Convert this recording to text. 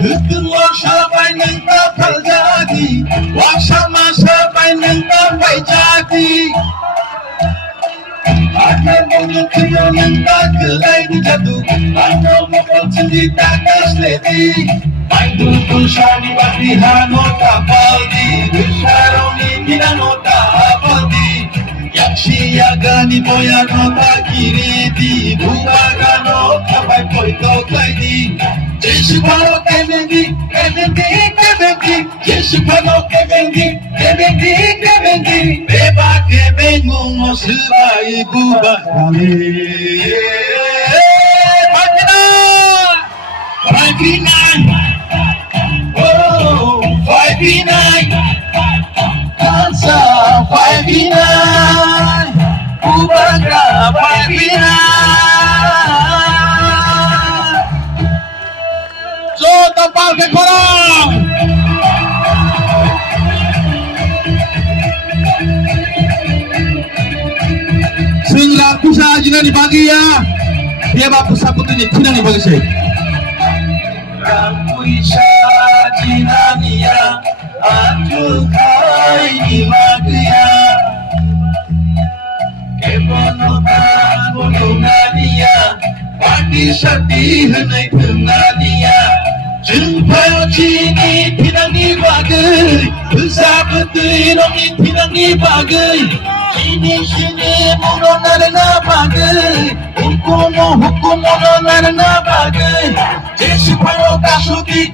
Hükümler şabay nengta paljadi Wakshama şabay nengta paijadi Akan bunyi kaya nengta kelai di jatuh Ano mokol cerita kasledi Main dukul shani bakri hano tapaldi Bisharoni dinano tapaldi Yakshi yagani boya no takiridi Bubaga no kabai poito kaidi Jesu pano kemendi, kemendi, kemendi Jesu pano kemendi, kemendi, kemendi Beba kemengu no sebai bubagale Pagina 5v9 Kansa 5v9 Bubaga 5v9 So tapal ke korang Sehingga pusat jinak dibagi ya Dia bapak saputunya jinak dibagi saya Puisa jinania ajukai di magia Kebonoba bonongania Pati sedih naik tengania Jumpa cini tidak dibagai Besar betul ini tidak dibagai Sini mono narana bagai Hukum mono narana bagai Jesu pano kasudi